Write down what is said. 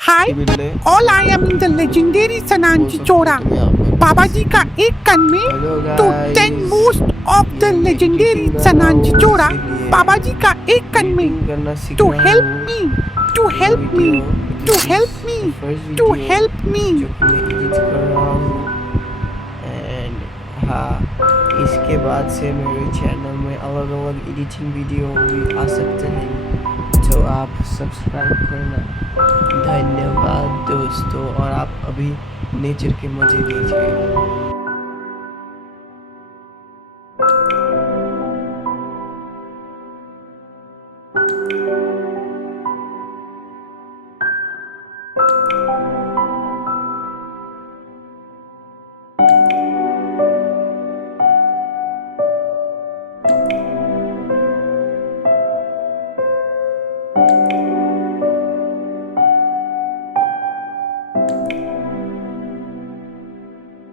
Hi, बिल्ले all I am in the legendary Sanan Chichora. बाबा जी का एक कन में तो 10 मोस्ट ऑफ द लेजेंडरी सनान चिचोरा बाबा जी का एक कन में to help me to help me to help me to help me and हाँ, इसके बाद से मेरे चैनल में अलग अलग एडिटिंग वीडियो भी आ सकते हैं, तो आप सब्सक्राइब करना। धन्यवाद दोस्तों, और आप अभी नेचर के मजे लीजिए।